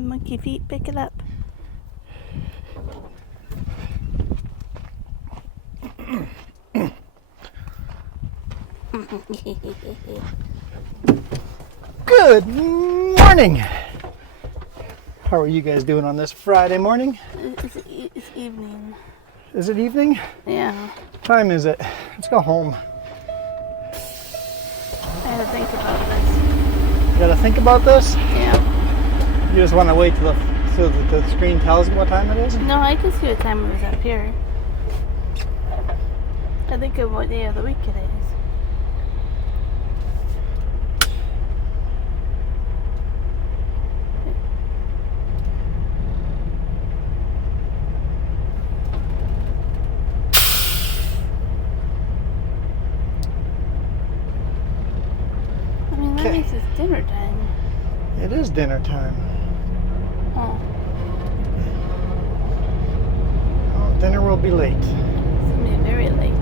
on, monkey feet, pick it up. Good morning. How are you guys doing on this Friday morning? It's evening. Is it evening? Yeah. What time is it? Let's go home. I had to think about this. You gotta think about this? Yeah. You just want to wait till the screen tells you what time it is? No, I can see what time it was up here. I think of what day of the week it is. That means it's dinner time. It is dinner time. Oh. Oh, dinner will be late. It's going to be very late.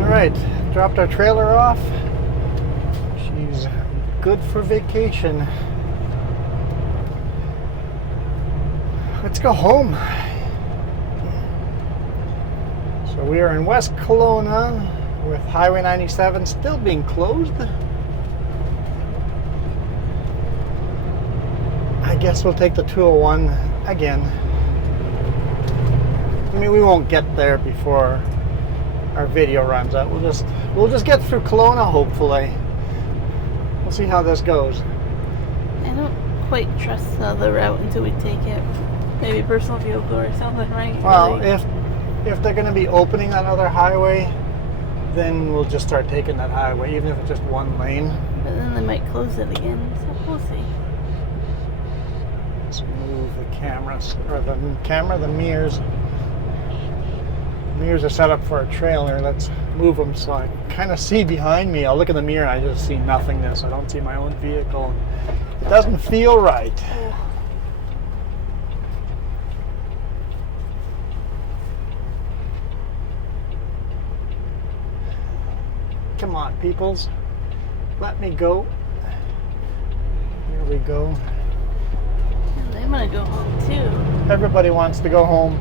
Alright, dropped our trailer off. She's good for vacation. Let's go home. So we are in West Kelowna with Highway 97 still being closed. I guess we'll take the 201 again. I mean, we won't get there before our video runs out. We'll just get through Kelowna, hopefully. We'll see how this goes. I don't quite trust the other route until we take it. Maybe personal vehicle or something, right? Well, if they're going to be opening that other highway, then we'll just start taking that highway, even if it's just one lane. But then they might close it again, so we'll see. Let's move the cameras, or the mirrors. The mirrors are set up for a trailer. Let's move them so I kind of see behind me. I'll look in the mirror and I just see nothingness. I don't see my own vehicle. It doesn't feel right. Come on, peoples. Let me go. Here we go. And they want to go home too. Everybody wants to go home.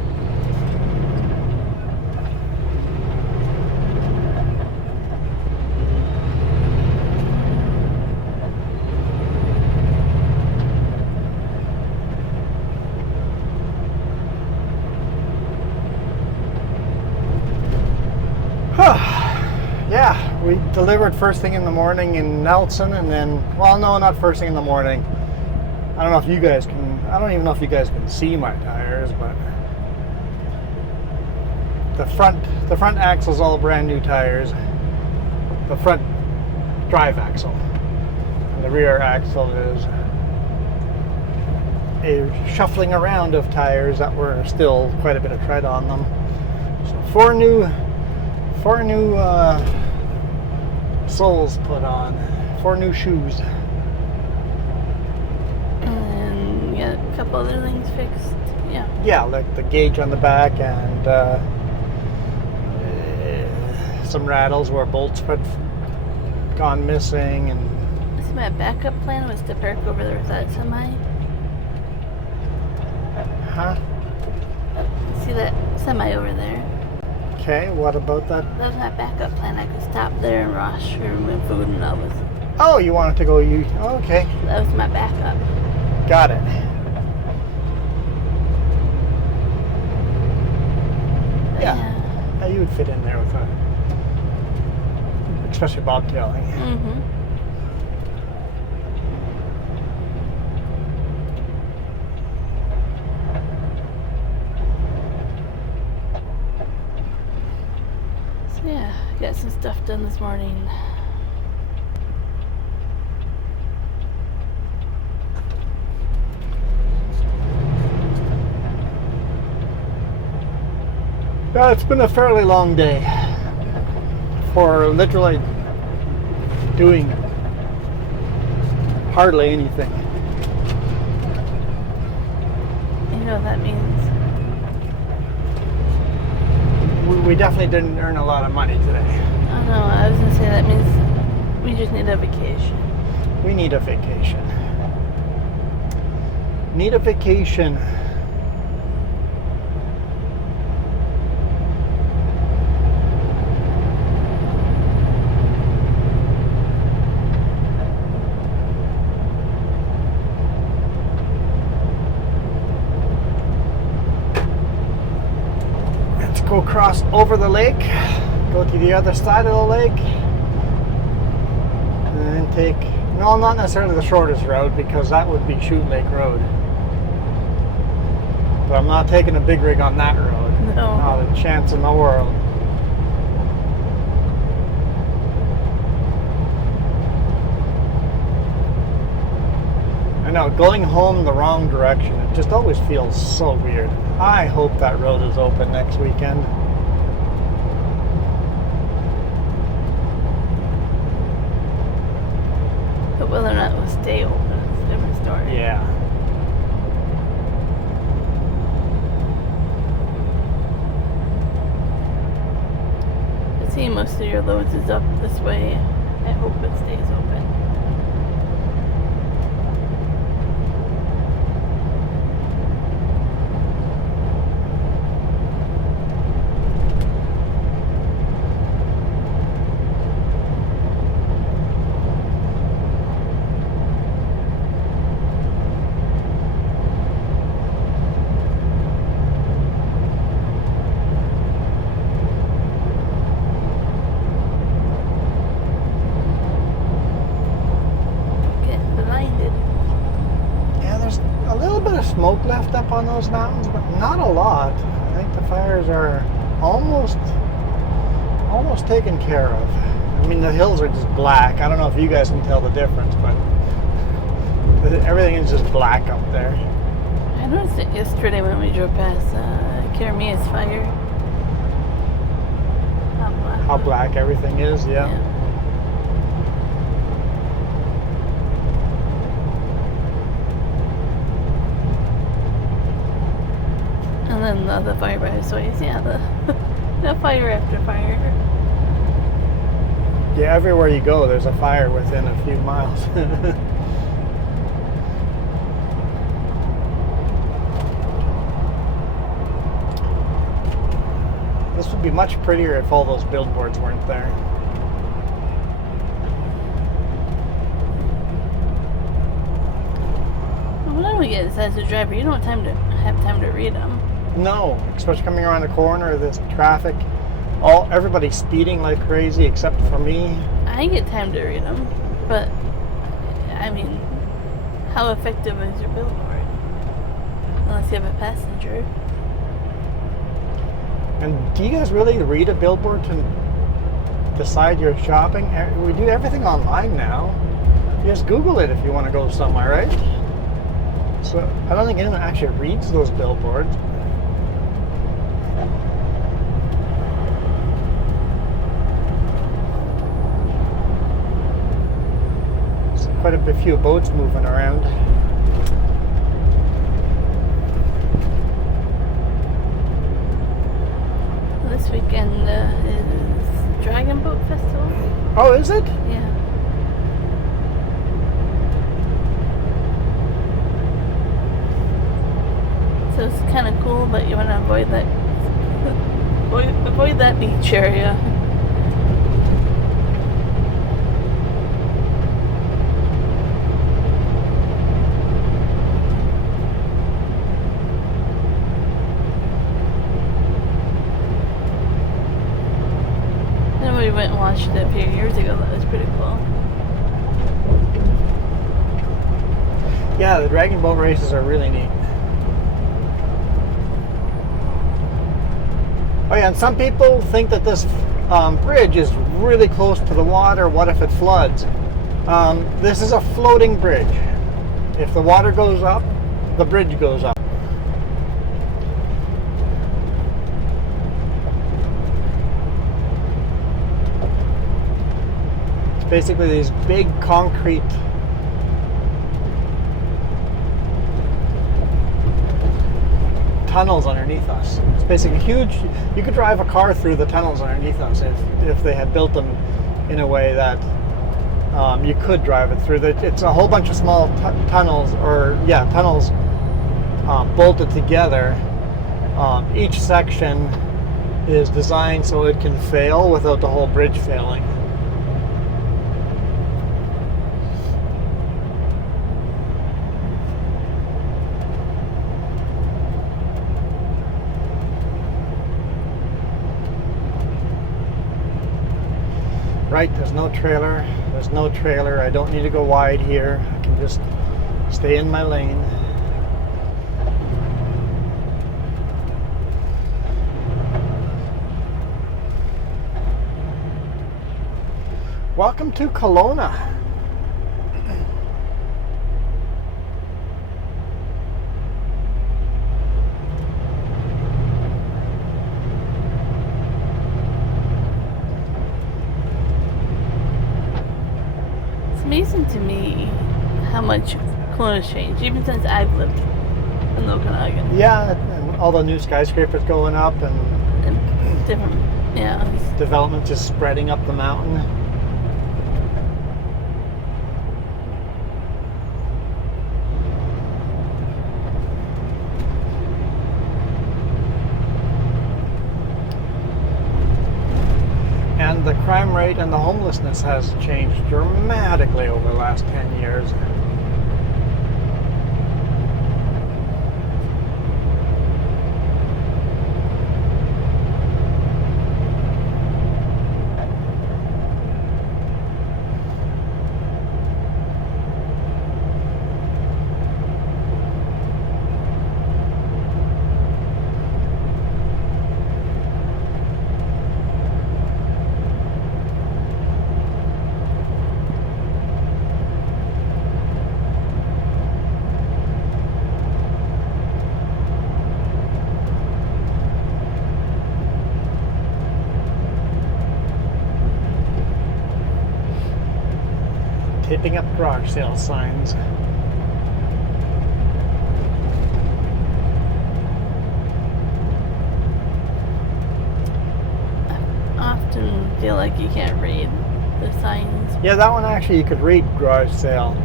Yeah, we delivered first thing in the morning in Nelson, and then, well, no, not first thing in the morning. I don't know if you guys can, I don't even know if you guys can see my tires, but the front axle's all brand new tires. The front drive axle. And the rear axle is a shuffling around of tires that were still quite a bit of tread on them. So four new soles put on, 4 new shoes. And we got a couple other things fixed. Yeah. Yeah, like the gauge on the back and some rattles where bolts had gone missing. And So my backup plan was to park over there with that semi. huh? See that semi over there? Okay, what about that? That was my backup plan. I could stop there and rush or move food and all this. Oh, you wanted to go, okay. That was my backup. Got it. Yeah. You would fit in there with a, especially bobtailing. Mm-hmm. So yeah, got some stuff done this morning. Yeah, it's been a fairly long day for literally doing hardly anything. You know what that means? We definitely didn't earn a lot of money today. Oh no, I was gonna say that means we just need a vacation. We need a vacation. Need a vacation. Let's go across over the lake, go to the other side of the lake, and then take, no, not necessarily the shortest route because that would be Shoot Lake Road. But I'm not taking a big rig on that road. No. Not a chance in the world. I know, going home the wrong direction, it just always feels so weird. I hope that road is open next weekend. But whether or not it will stay open is a different story. Yeah. I see most of your loads is up this way. I hope it stays open. Smoke left up on those mountains, but not a lot. I think the fires are almost taken care of. I mean, the hills are just black. I don't know if you guys can tell the difference, but everything is just black up there. I noticed it yesterday when we drove past Kelowna's fire. How black everything is, yeah. And then the other fire by the Soys, yeah, the fire after fire. Yeah, everywhere you go, there's a fire within a few miles. This would be much prettier if all those billboards weren't there. When I get as a driver, you don't have time to read them. No, especially coming around the corner, this traffic, everybody's speeding like crazy except for me. I get time to read them, but I mean, how effective is your billboard? Unless you have a passenger. And do you guys really read a billboard to decide you're shopping? We do everything online now. You just Google it if you want to go somewhere, right? So I don't think anyone actually reads those billboards. There's quite a few boats moving around. This weekend is Dragon Boat Festival. Oh, is it? Yeah. So it's kind of cool, but you want to avoid that avoid that beach area. Then we went and watched it a few years ago. That was pretty cool. Yeah, the dragon boat races are really neat. Oh yeah, and some people think that this bridge is really close to the water. What if it floods? This is a floating bridge. If the water goes up, the bridge goes up. It's basically these big concrete tunnels underneath us. It's basically huge. You could drive a car through the tunnels underneath us if they had built them in a way that you could drive it through. It's a whole bunch of small tunnels, tunnels bolted together. Each section is designed so it can fail without the whole bridge failing. Right, there's no trailer. There's no trailer. I don't need to go wide here. I can just stay in my lane. Welcome to Kelowna. It's amazing to me how much Kelowna's changed, even since I've lived in Okanagan. Yeah, and all the new skyscrapers going up And different, yeah. development just spreading up the mountain. And the crime rate and the homelessness has changed dramatically over the last 10 years. Taping up garage sale signs. I often feel like you can't read the signs. Yeah, that one actually you could read garage sale.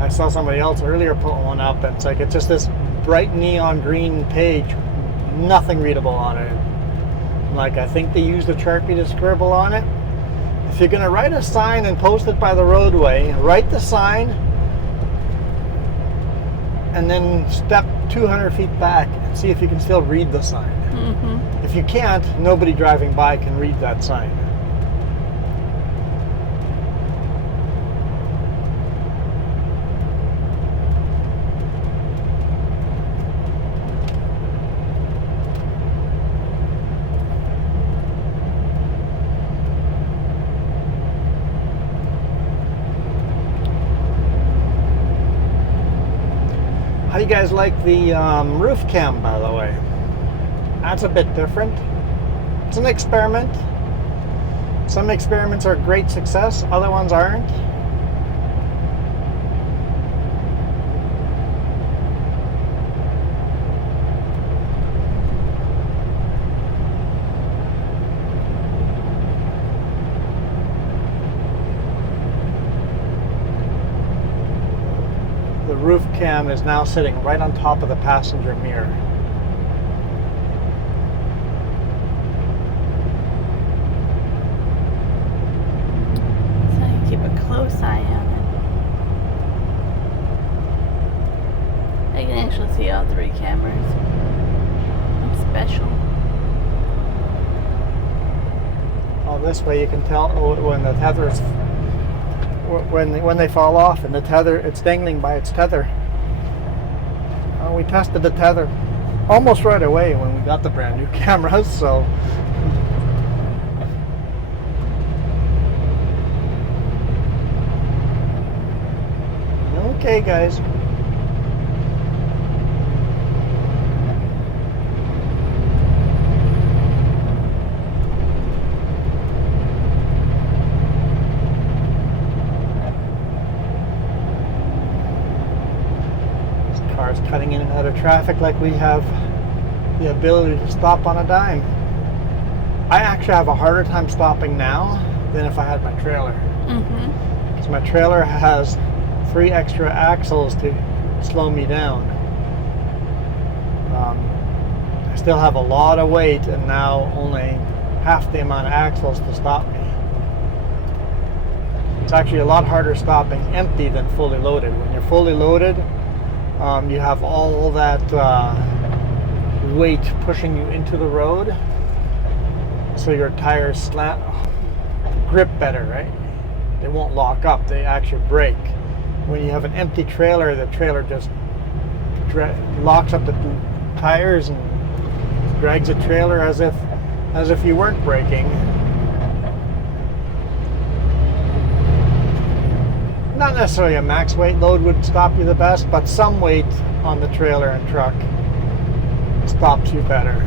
I saw somebody else earlier put one up, and it's just this bright neon green page, nothing readable on it. Like, I think they used a Sharpie to scribble on it. If you're going to write a sign and post it by the roadway, write the sign and then step 200 feet back and see if you can still read the sign. Mm-hmm. If you can't, nobody driving by can read that sign. How do you guys like the roof cam, by the way? That's a bit different. It's an experiment. Some experiments are a great success, other ones aren't. The roof cam is now sitting right on top of the passenger mirror. So you keep a close eye on it. I can actually see all 3 cameras. It's special. Oh, this way you can tell when the tether's when they fall off and the tether, it's dangling by its tether. We tested the tether almost right away when we got the brand new cameras, so okay, guys. Cars cutting in and out of traffic like we have the ability to stop on a dime. I actually have a harder time stopping now than if I had my trailer. Mm-hmm. Because my trailer has 3 extra axles to slow me down. I still have a lot of weight and now only half the amount of axles to stop me. It's actually a lot harder stopping empty than fully loaded. When you're fully loaded, you have all that weight pushing you into the road, so your tires grip better, right? They won't lock up, they actually brake. When you have an empty trailer, the trailer just locks up the tires and drags the trailer as if you weren't braking. Not necessarily a max weight load would stop you the best, but some weight on the trailer and truck stops you better.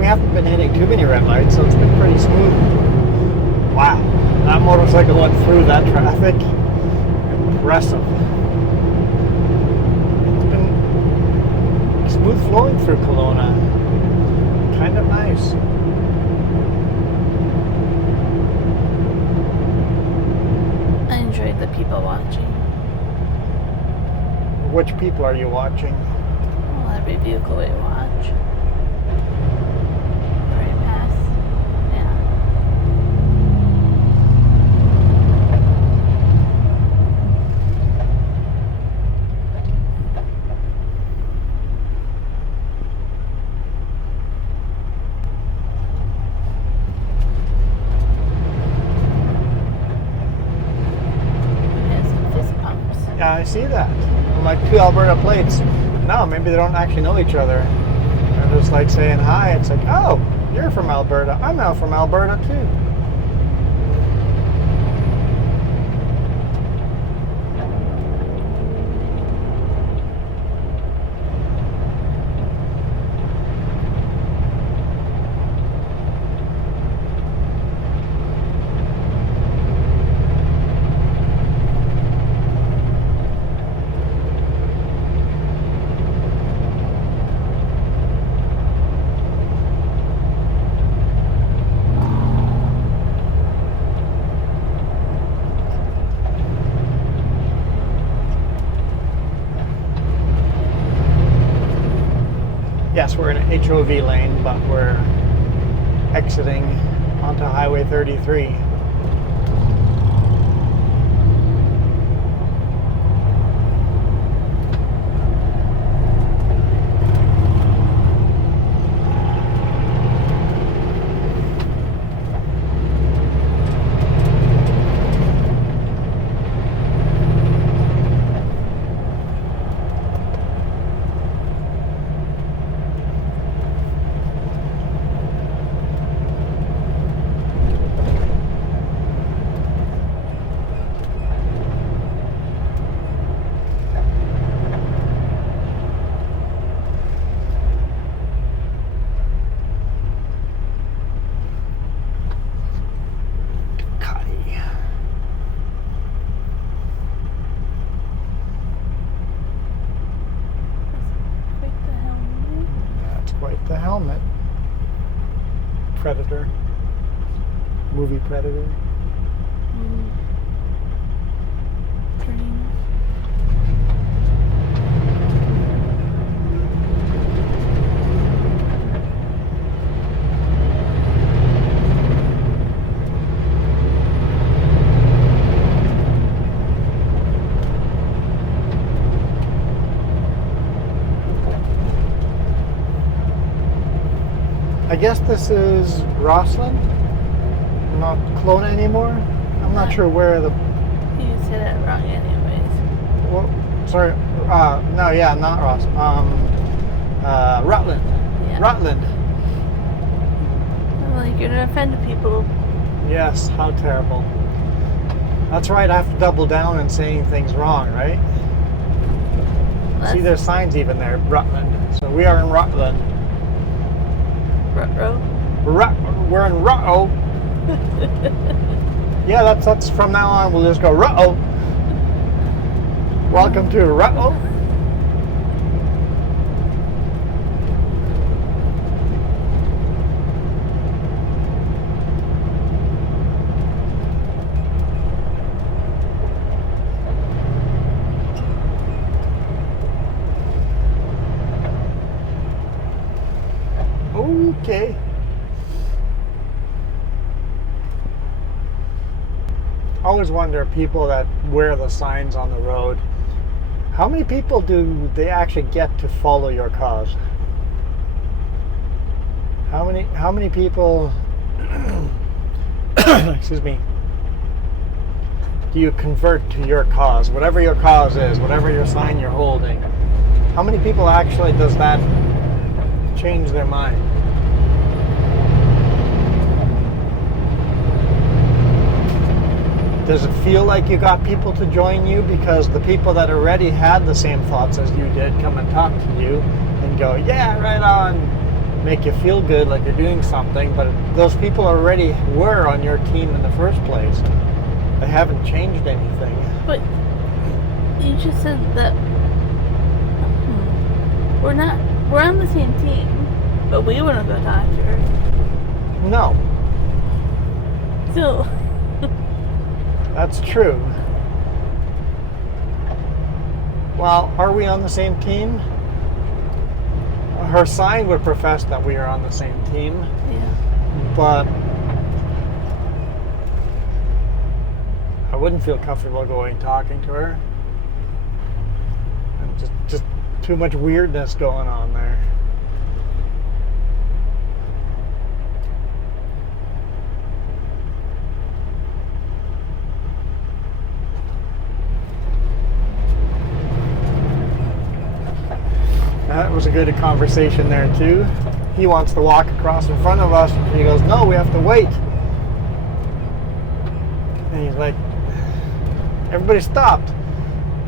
Haven't been hitting too many red lights, so it's been pretty smooth. Wow, that motorcycle went through that traffic. Impressive. It's been smooth flowing through Kelowna. Kind of nice. I enjoyed the people watching. Which people are you watching? Well, every vehicle we watch. Right past. Yeah. Yeah, some fist pumps. Yeah, I see that. Like 2 Alberta plates. No, maybe they don't actually know each other. They're just like saying hi. It's like, oh, you're from Alberta. I'm now from Alberta too. Yes, we're in an HOV lane, but we're exiting onto Highway 33. Quite the helmet. Predator. Movie Predator. Green. I guess this is Roslyn, not Kelowna anymore. I'm not sure where the. You said it wrong anyways. Well, sorry. No, yeah, not Roslyn. Rutland. Yeah. Rutland. I'm like, you're gonna offend people. Yes, how terrible. That's right, I have to double down in saying things wrong, right? See, there's signs even there, Rutland. So we are in Rutland. Ruh-roh. We're in Ruh-oh. Yeah, that's from now on, we'll just go Ruh-oh. Welcome to Ruh-oh. Okay. I always wonder, people that wear the signs on the road, how many people do they actually get to follow your cause? How many people excuse me, do you convert to your cause? Whatever your cause is, whatever your sign you're holding, how many people actually does that change their mind? Does it feel like you got people to join you because the people that already had the same thoughts as you did come and talk to you and go, yeah, right on, make you feel good like you're doing something, but those people already were on your team in the first place. They haven't changed anything. But you just said that we're on the same team, but we wouldn't go talk to her. No. So That's true. Well, are we on the same team? Her sign would profess that we are on the same team. yeah. But I wouldn't feel comfortable going talking to her. And just too much weirdness going on there. That was a good conversation there too. He wants to walk across in front of us, and he goes, no, we have to wait. And he's like, everybody stopped.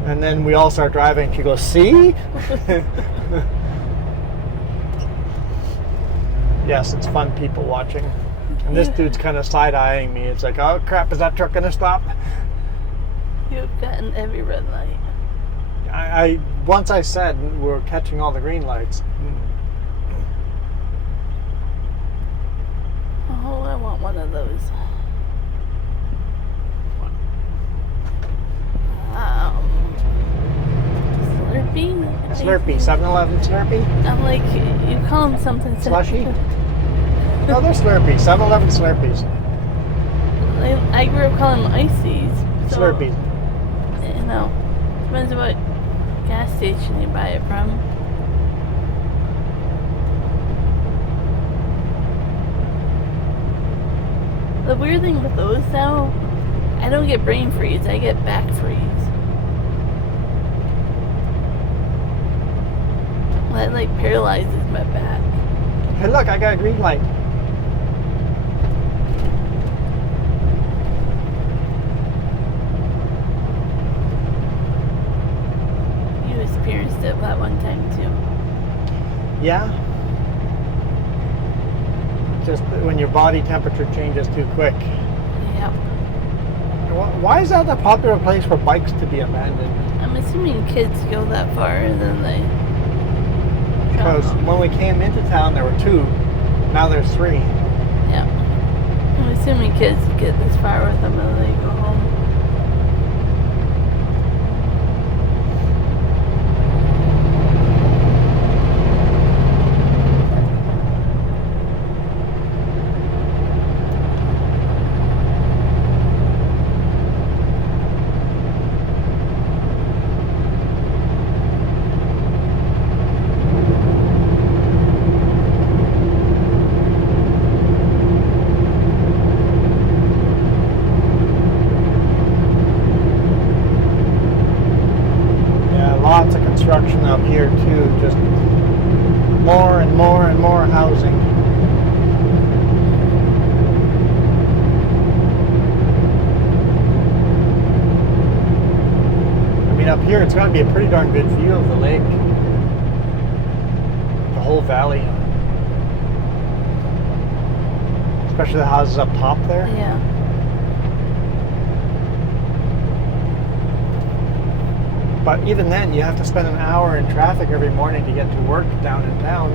And then we all start driving, and she goes, see? Yes, it's fun people watching. And this dude's kind of side-eyeing me. It's like, oh crap, is that truck gonna stop? You've gotten every red light. I once I said we were catching all the green lights. Oh, I want one of those. Slurpee? Slurpee, 7-Eleven Slurpee? I'm like, you call them something Slushy? No, they're Slurpee, 7-Eleven Slurpees. I grew up calling them ices. So, Slurpees. You know, depends what gas station you buy it from. The weird thing with those though, I don't get brain freeze, I get back freeze. That like paralyzes my back. Hey look, I got a green light. You experienced it that one time too. Yeah. Just when your body temperature changes too quick. Yep. Why is that a popular place for bikes to be abandoned? I'm assuming kids go that far and then they Because when we came into town there were 2, now there's 3. yeah. I'm assuming kids get this far with them and they go home. housing. I mean, up here, it's got to be a pretty darn good view of the lake. The whole valley. Especially the houses up top there. Yeah. But even then, you have to spend an hour in traffic every morning to get to work down in town.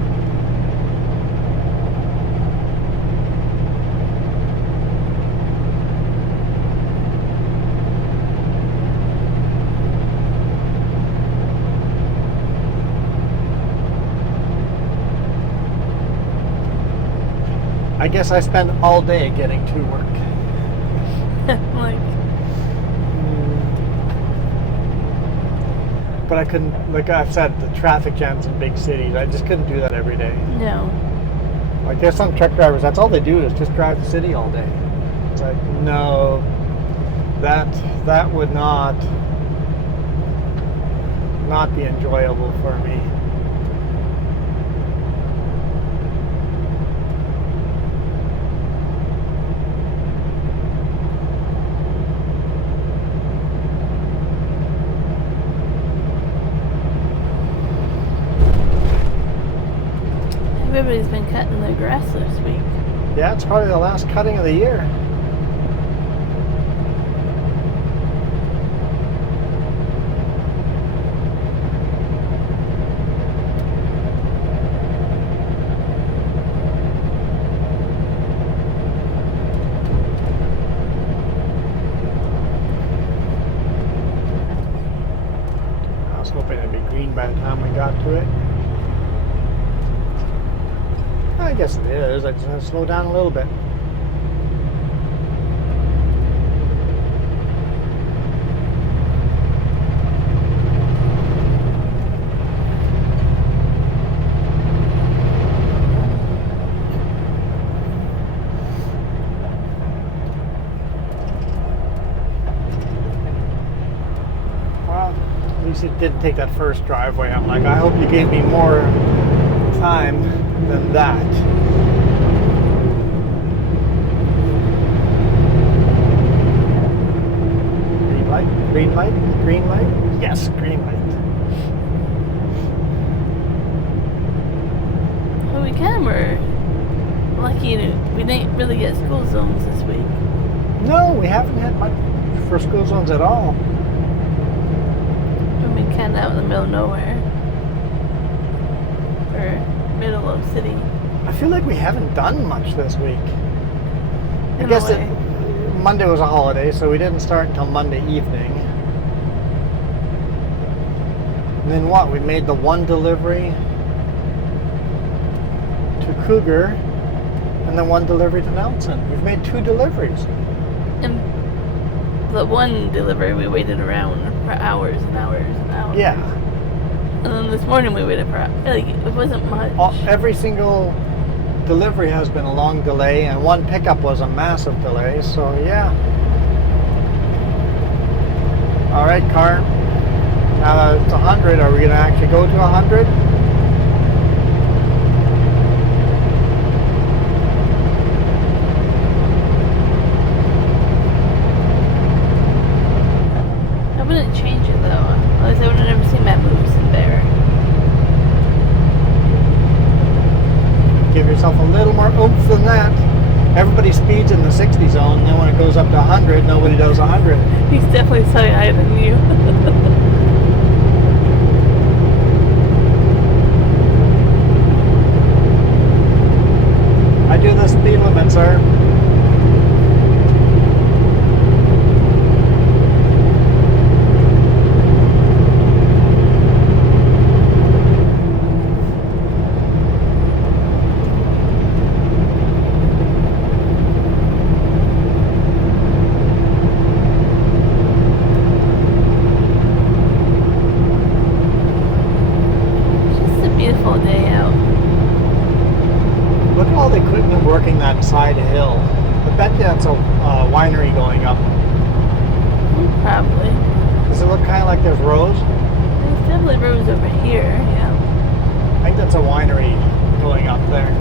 I guess I spend all day getting to work. Like, But I couldn't, like I've said, the traffic jams in big cities, I just couldn't do that every day. no. Like there's some truck drivers, that's all they do is just drive the city all day. It's like, no, that would not be enjoyable for me. Everybody's been cutting their grass this week. Yeah, it's probably the last cutting of the year. I was hoping it'd be green by the time we got to it. I guess it is. I just have to slow down a little bit. Well, at least it didn't take that first driveway. I'm like, I hope you gave me more time than that. Green light, green light, green light. Yes, green light. Well, we kind of were lucky we didn't really get school zones this week. No, we haven't had much for school zones at all. I mean, kind of out in the middle of nowhere. Or middle of city. I feel like we haven't done much this week. I In a guess way. Monday was a holiday, so we didn't start until Monday evening. And then what? We made the one delivery to Cougar and then one delivery to Nelson. We've made 2 deliveries. And the one delivery we waited around for hours and hours and hours. Yeah. And then this morning we waited for like it wasn't much. Every single delivery has been a long delay, and one pickup was a massive delay, so yeah. All right, car. Now that it's 100, are we going to actually go to 100? I wouldn't change it though. Otherwise I would have never seen Matt moves in there. Give yourself a little more oomph than that. Everybody speeds in the 60 zone, then when it goes up to 100, nobody does 100. He's definitely higher than you. I do the speed limit, sir. Working that side hill. I bet you that's a winery going up. Probably. Does it look kind of like there's rows? There's definitely rows over here, yeah. I think that's a winery going up there.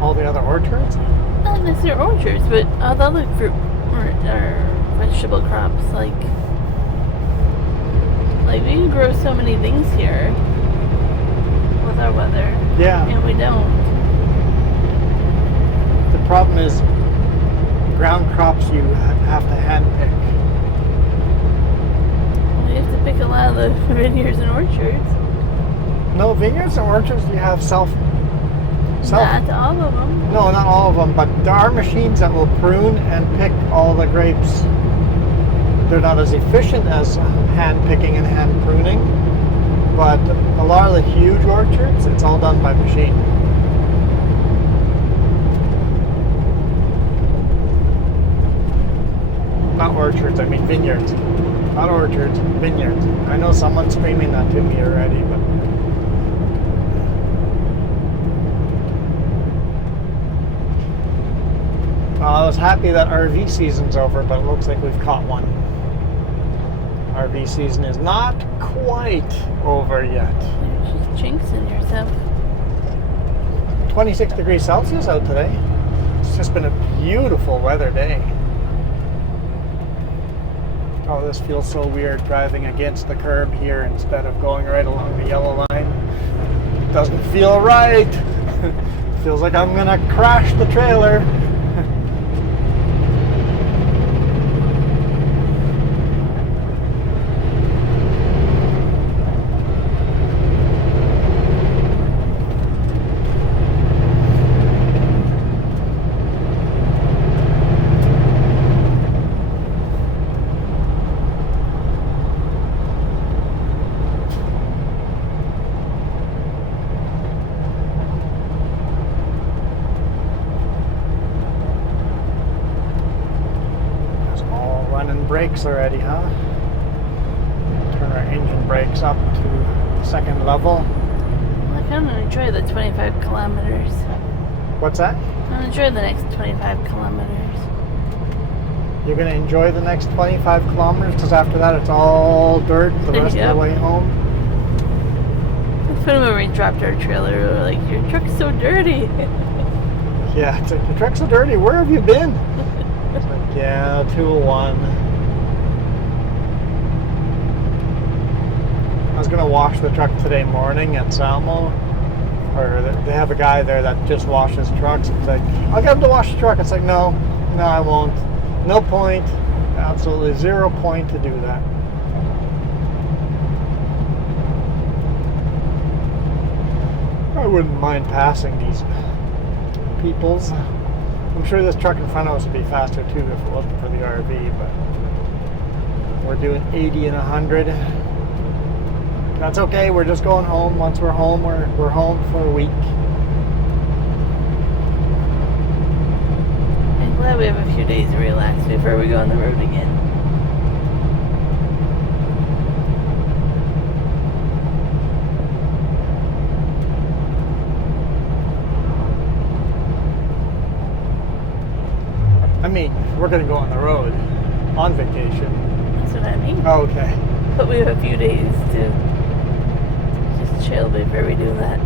All the other orchards? Not necessarily orchards, but all the other fruit or vegetable crops. Like we can grow so many things here with our weather. Yeah. And we don't. The problem is ground crops you have to hand pick. We have to pick a lot of the vineyards and orchards. No, vineyards and orchards you have self. Not all of them. No, not all of them, but there are machines that will prune and pick all the grapes. They're not as efficient as hand picking and hand pruning, but a lot of the huge orchards, it's all done by machine. Not orchards, I mean vineyards. Not orchards, vineyards. I know someone's screaming that to me already, but I was happy that RV season's over, but it looks like we've caught one. RV season is not quite over yet. You're just jinxing yourself. 26 degrees Celsius out today. It's just been a beautiful weather day. Oh, this feels so weird driving against the curb here instead of going right along the yellow line. Doesn't feel right. Feels like I'm gonna crash the trailer. Brakes already, huh? Turn our engine brakes up to second level. I kind of enjoy the 25 kilometers. What's that? I enjoy the next 25 kilometers. You're going to enjoy the next 25 kilometers because after that it's all dirt the rest of the way home? That's when we dropped our trailer. We were like, your truck's so dirty. Yeah, it's like, your truck's so dirty. Where have you been? It's like, yeah, 201. I was going to wash the truck today morning at Salmo, or they have a guy there that just washes trucks. It's like, I'll get him to wash the truck. It's like, no, I won't. No point. Absolutely 0 point to do that. I wouldn't mind passing these peoples. I'm sure this truck in front of us would be faster too if it wasn't for the RV, but we're doing 80 and 100. That's okay, we're just going home. Once we're home, we're home for a week. I'm glad we have a few days to relax before we go on the road again. I mean, we're going to go on the road on vacation. That's what I mean. Oh, okay. But we have a few days to just chill before we do that.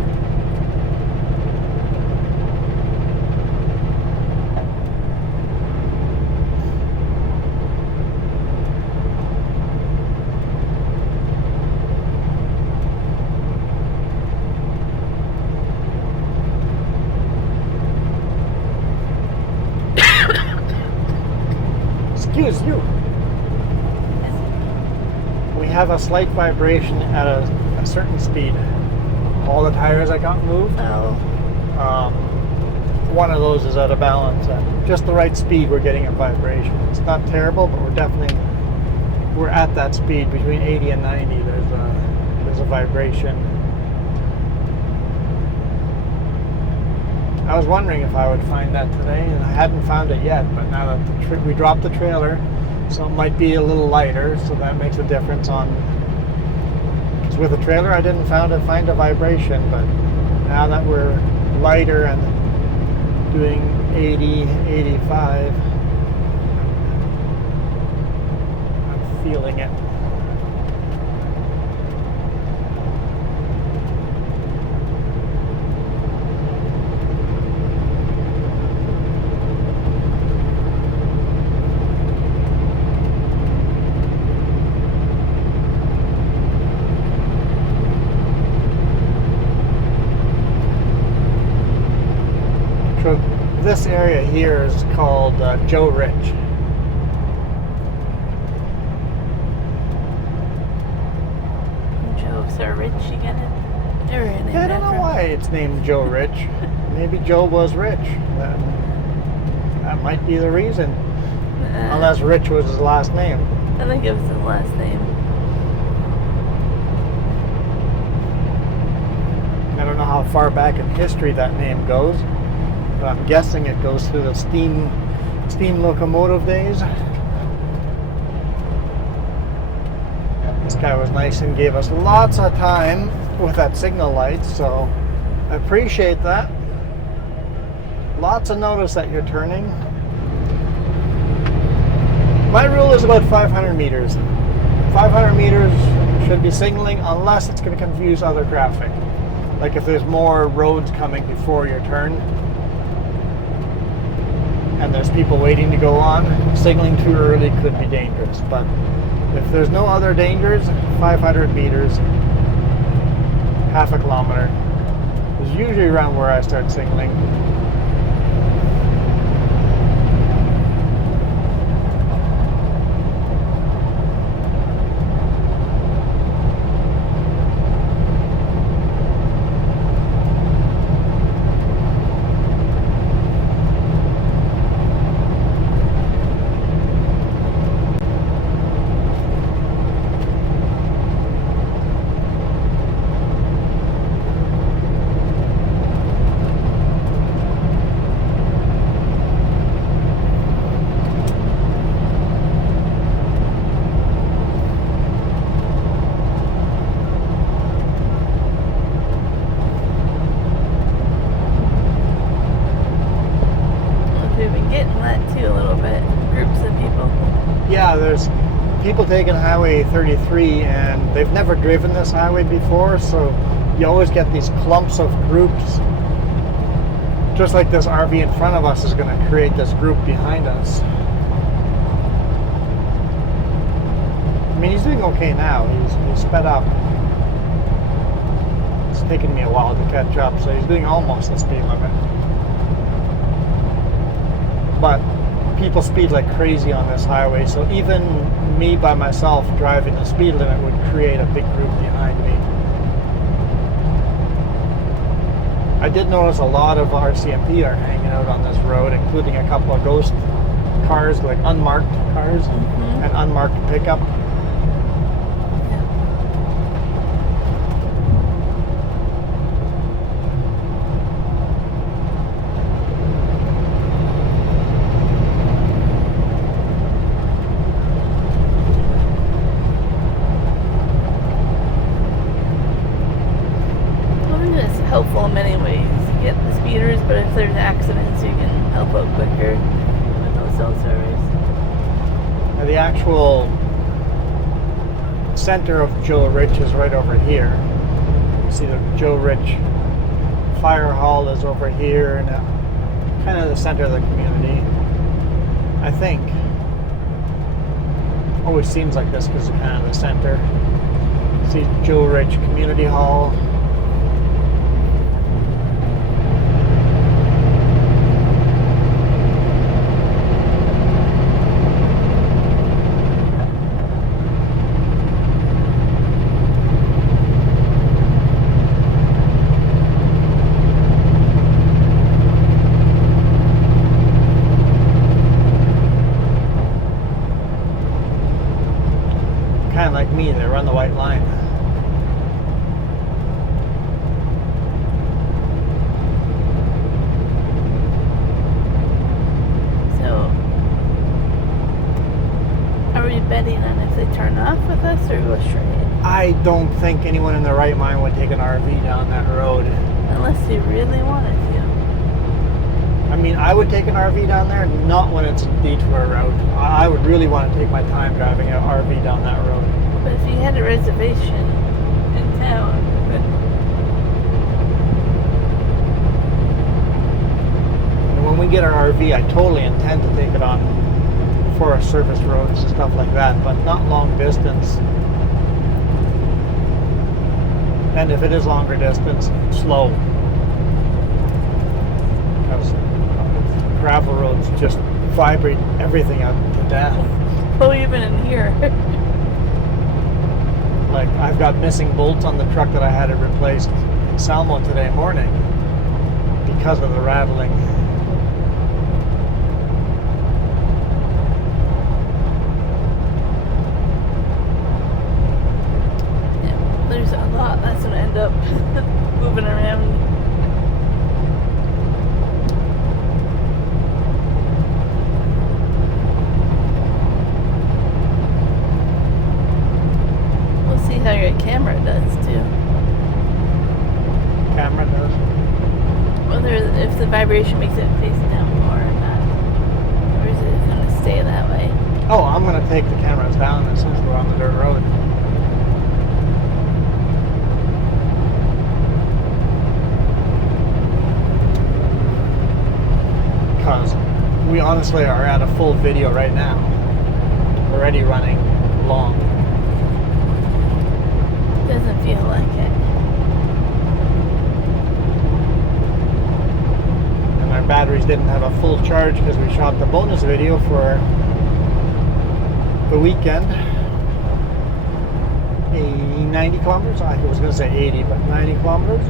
Excuse you. We have a slight vibration at a certain speed. All the tires I got moved. Oh. One of those is out of balance. At just the right speed, we're getting a vibration. It's not terrible, but we're at that speed between 80 and 90. There's a vibration. I was wondering if I would find that today, and I hadn't found it yet. But now that we dropped the trailer, so it might be a little lighter, so that makes a difference on. Because with the trailer, I didn't find a vibration, but now that we're lighter and doing 80, 85, I'm feeling it. So this area here is called Joe Rich. Joe, Sir Rich, you get it? I don't know why it's named Joe Rich. Maybe Joe was rich. That might be the reason. Unless Rich was his last name. I think it was his last name. I don't know how far back in history that name goes, but I'm guessing it goes through the steam locomotive days. This guy was nice and gave us lots of time with that signal light, so I appreciate that. Lots of notice that you're turning. My rule is about 500 meters. 500 meters should be signaling unless it's going to confuse other traffic. Like if there's more roads coming before your turn and there's people waiting to go on, signaling too early could be dangerous. But if there's no other dangers, 500 meters, half a kilometer is usually around where I start signaling. Yeah, there's people taking Highway 33 and they've never driven this highway before, so you always get these clumps of groups. Just like this RV in front of us is going to create this group behind us. I mean, he's doing okay now. He's sped up. It's taken me a while to catch up, so he's doing almost the speed limit. But people speed like crazy on this highway, so even me by myself driving the speed limit would create a big group behind me. I did notice a lot of RCMP are hanging out on this road, including a couple of ghost cars, like unmarked cars, and unmarked pickup. Helpful in many ways. You get the speeders, but if there's accidents, you can help out quicker with no cell service. Now the actual center of Joe Rich is right over here. You see the Joe Rich Fire Hall is over here, and kind of the center of the community, I think. Always seems like this because it's kind of the center. See Joe Rich Community Hall. Kind of like me, they run the white line. So, are we betting on if they turn off with us or go straight? I don't think anyone in their right mind would take an RV down that road. Unless you really wanted to. I mean, I would take an RV down there, not when it's a detour route. I would really want to take my time driving an RV down that road. But if you had a reservation in town, and when we get our RV, I totally intend to take it on forest service roads and stuff like that, but not long distance. And if it is longer distance, slow. Because it's just vibrate everything out to death. Oh, even in here. Like, I've got missing bolts on the truck that I had it replaced in Salmo today morning because of the rattling. Yeah, there's a lot that's gonna end up moving around. We'll see how your camera does too. Camera does. Whether if the vibration makes it face down more or not, or is it gonna stay that way? Oh, I'm going to take the cameras down as soon as we're on the dirt road. Because we honestly are at a full video right now. Already running long. Doesn't feel like it. And our batteries didn't have a full charge because we shot the bonus video for the weekend. 90 kilometers? I was going to say 80, but 90 kilometers.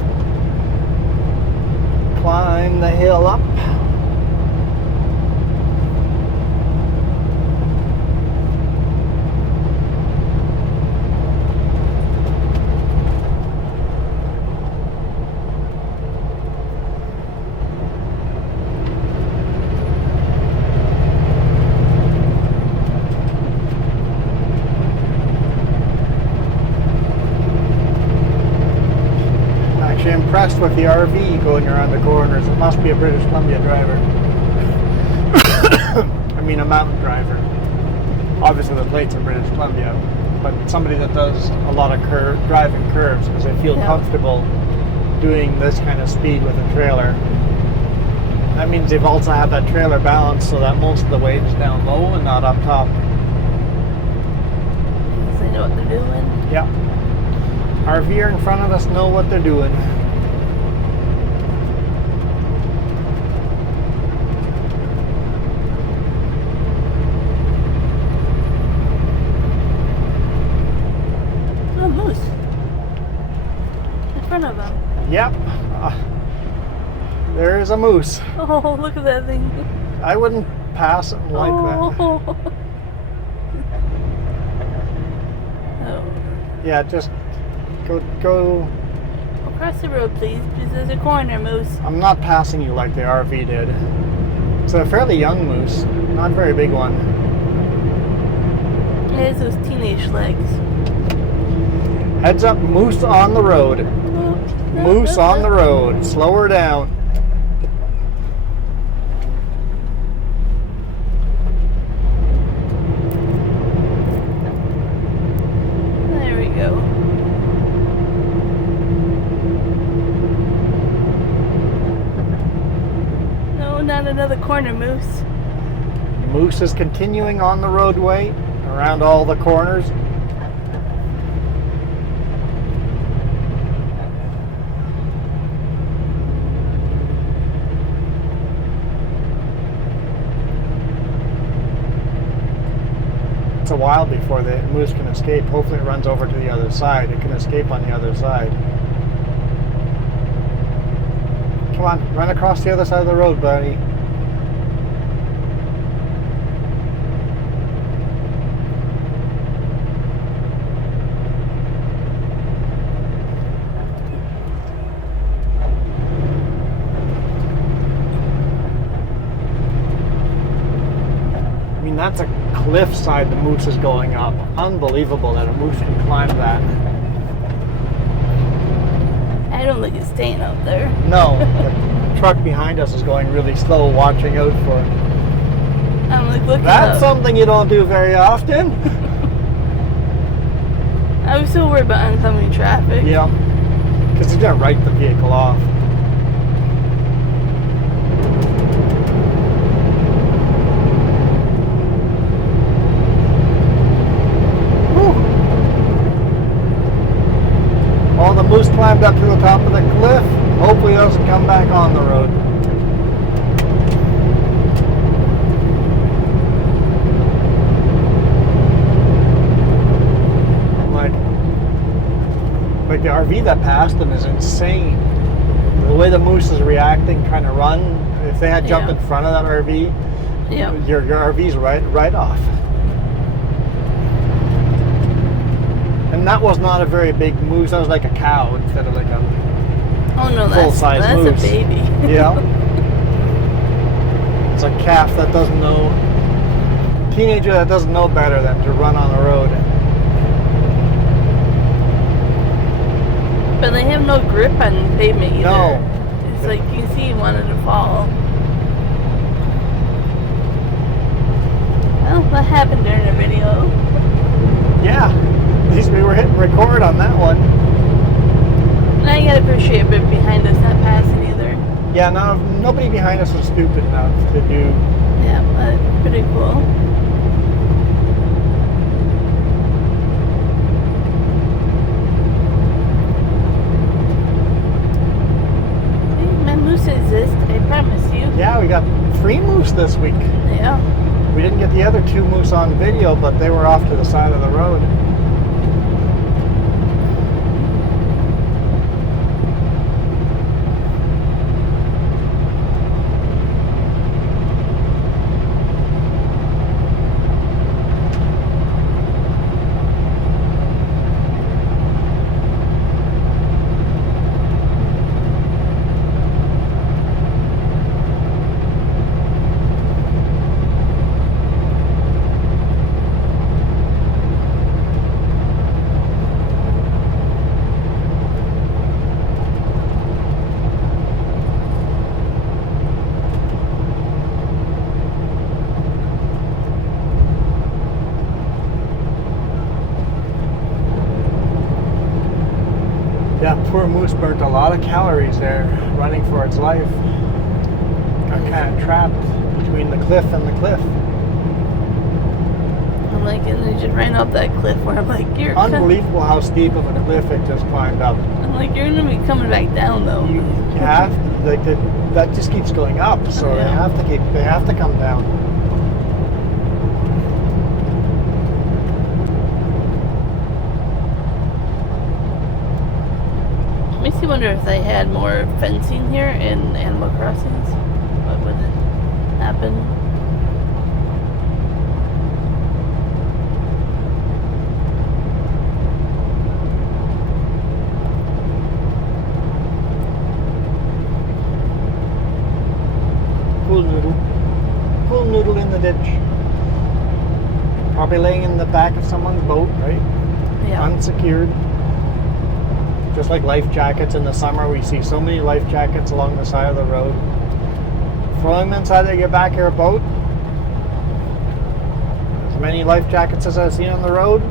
Climb the hill up. Impressed with the RV going around the corners. It must be a British Columbia driver. I mean a mountain driver. Obviously the plates are British Columbia, but somebody that does a lot of driving curves because they feel comfortable doing this kind of speed with a trailer. That means they've also had that trailer balanced so that most of the weight is down low and not up top. Because they know what they're doing. Yeah. RVer in front of us know what they're doing. Oh, moose. In front of them. Yep. There's a moose. Oh, look at that thing. I wouldn't pass it like that. Oh. Yeah, just go. Across the road, please. Because there's a corner, moose. I'm not passing you like the RV did. It's a fairly young moose, not a very big one. It has those teenage legs. Heads up, moose on the road. Moose on the road. Slow her down. There we go. No, not another corner, moose. Moose is continuing on the roadway around all the corners. It's a while before the moose can escape. Hopefully it runs over to the other side. It can escape on the other side. Come on, run across the other side of the road, buddy. I mean, that's a cliffside the moose is going up. Unbelievable that a moose can climb that. I don't think it's staying up there. No, the truck behind us is going really slow, watching out for it. I'm like looking That's up. something you don't do very often. I was so worried about oncoming traffic. Yeah, because he's gonna write the vehicle off. Well, the moose climbed up to the top of the cliff. Hopefully it doesn't come back on the road. RV that passed them is insane. The way the moose is reacting, trying to run. If they had jumped in front of that RV, your RV's right off. And that was not a very big moose. That was like a cow instead of like a full-size moose. That's a baby. Yeah. It's a calf that doesn't know, teenager that doesn't know better than to run on the road. But they have no grip on pavement either. No. It's like you can see he wanted to fall. Well, that happened during the video. Yeah. At least we were hitting record on that one. Now you gotta appreciate a bit behind us not passing either. Yeah, no, nobody behind us was stupid enough to do. Yeah, but pretty cool. Moose exist, I promise you. Yeah, we got 3 moose this week. Yeah. We didn't get the other 2 moose on video, but they were off to the side of the road. Yeah, poor moose burnt a lot of calories there, running for its life. Got kind of trapped between the cliff and the cliff. I'm like, and they just ran up that cliff where I'm like, you're Unbelievable how steep of a cliff it just climbed up. I'm like, you're gonna be coming back down though. You have to, like that just keeps going up, so they have to come down. Makes you wonder if they had more fencing here in Animal Crossings. What would happen? Pool noodle in the ditch. Probably laying in the back of someone's boat, right? Yeah. Unsecured. Just like life jackets in the summer, we see so many life jackets along the side of the road. Throw them inside of your back of your boat. As many life jackets as I've seen on the road,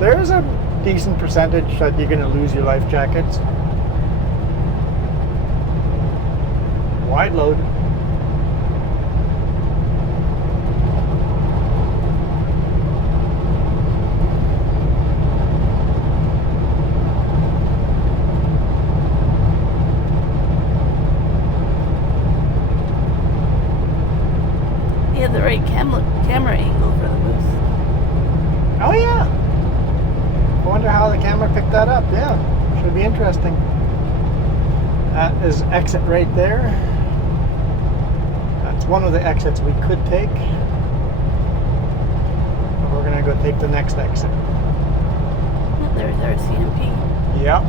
there's a decent percentage that you're going to lose your life jackets. Wide load. The right camera angle for the moose. Oh yeah. I wonder how the camera picked that up. Yeah, should be interesting. That is exit right there. That's one of the exits we could take. We're gonna go take the next exit. Oh, there's our CMP. Yep.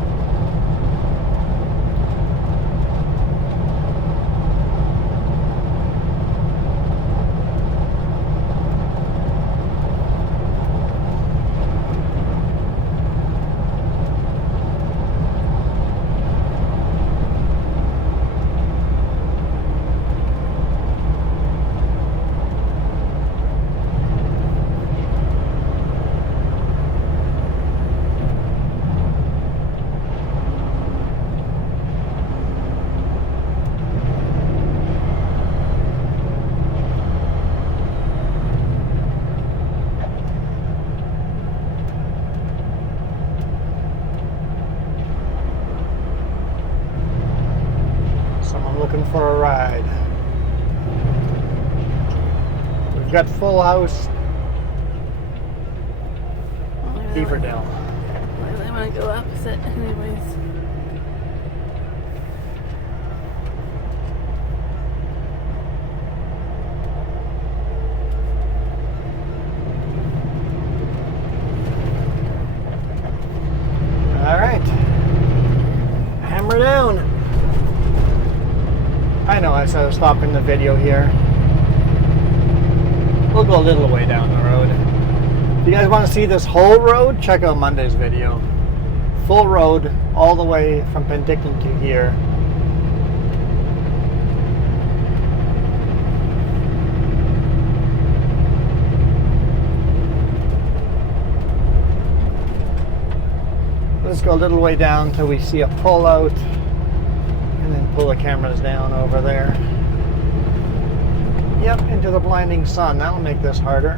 Looking for a ride. We've got Full House, Beaverdale. Like, I'm gonna go opposite anyways. All right. Hammer down. I know I said stopping the video here. We'll go a little way down the road. If you guys want to see this whole road, check out Monday's video. Full road all the way from Penticton to here. Let's go a little way down till we see a pull out, and then pull the cameras down over there. Yep, into the blinding sun. That'll make this harder.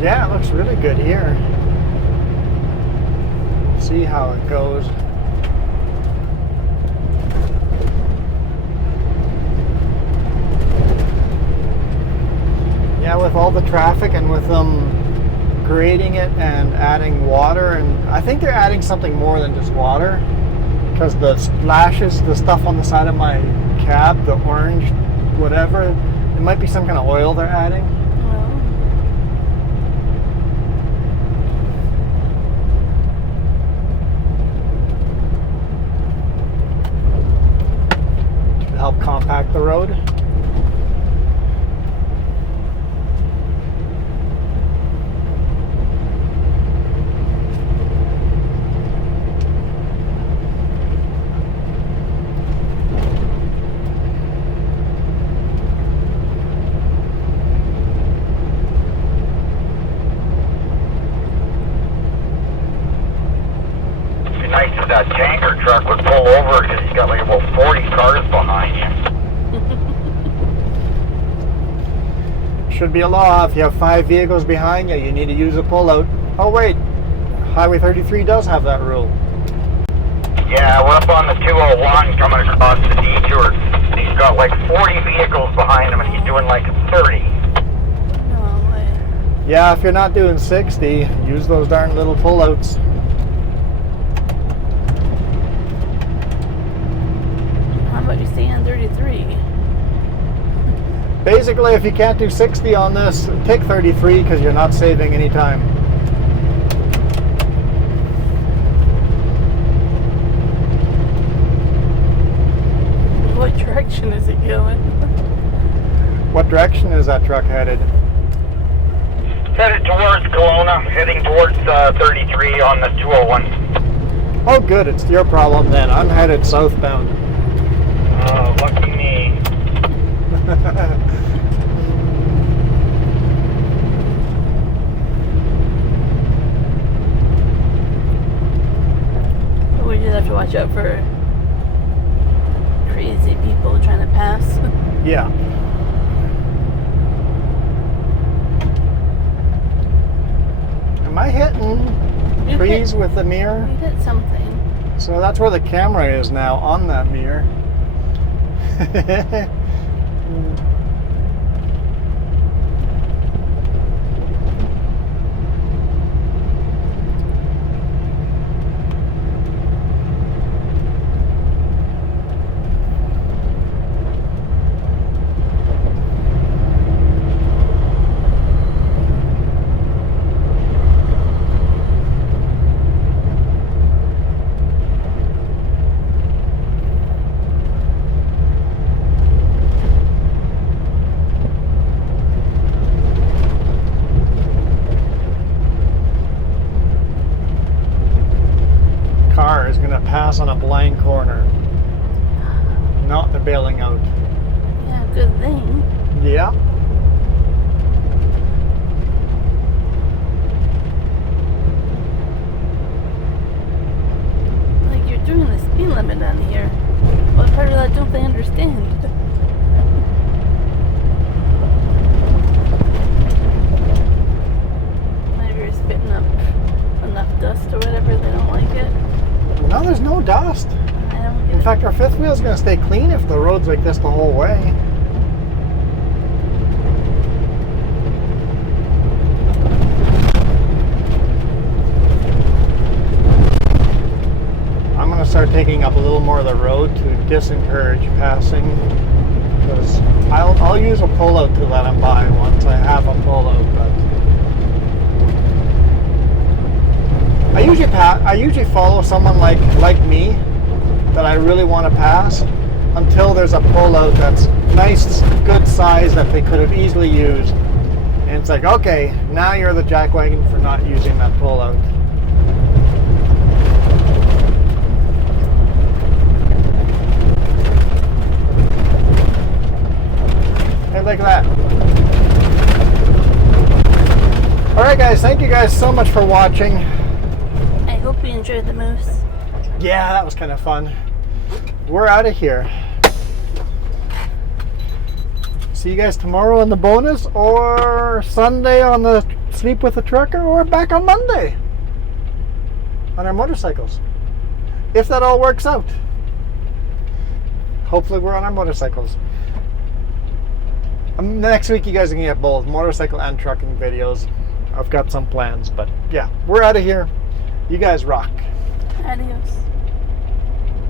Yeah, it looks really good here. See how it goes. Yeah, with all the traffic and with them grading it and adding water, and I think they're adding something more than just water, because the splashes, the stuff on the side of my cab, the orange, whatever, it might be some kind of oil they're adding. Help compact the road. It'd be nice if that tanker truck would pull over because he's got like about 40 cars behind you. Should be a law. If you have 5 vehicles behind you, you need to use a pullout. Oh wait, Highway 33 does have that rule. Yeah, we're up on the 201 coming across the detour. He's got like 40 vehicles behind him and he's doing like 30. No way. Yeah, if you're not doing 60, use those darn little pullouts. How about you stay on 33? Basically, if you can't do 60 on this, take 33 because you're not saving any time. What direction is it going? What direction is that truck headed? Headed towards Kelowna, heading towards 33 on the 201. Oh good, it's your problem then. I'm headed southbound. Oh, lucky me. We just have to watch out for crazy people trying to pass. Yeah. Am I hitting You trees hit- with the mirror? You hit something. So that's where the camera is now, on that mirror. Car is going to pass on a blind corner. Not the bailing out. Yeah, good thing. Yeah. know it's going to stay clean if the road's like this the whole way. I'm going to start taking up a little more of the road to disencourage passing, because I'll use a pullout to let them by once I have a pullout, but I usually follow someone like me that I really want to pass until there's a pullout that's nice, good size that they could have easily used. And it's like, okay, now you're the jackwagon for not using that pullout. And like that. Alright guys, thank you guys so much for watching. I hope you enjoyed the moose. Yeah, that was kind of fun. We're out of here. See you guys tomorrow on the bonus, or Sunday on the Sleep with a Trucker, or back on Monday on our motorcycles. If that all works out. Hopefully we're on our motorcycles. Next week you guys are going to get both motorcycle and trucking videos. I've got some plans, but yeah, we're out of here. You guys rock. Adios.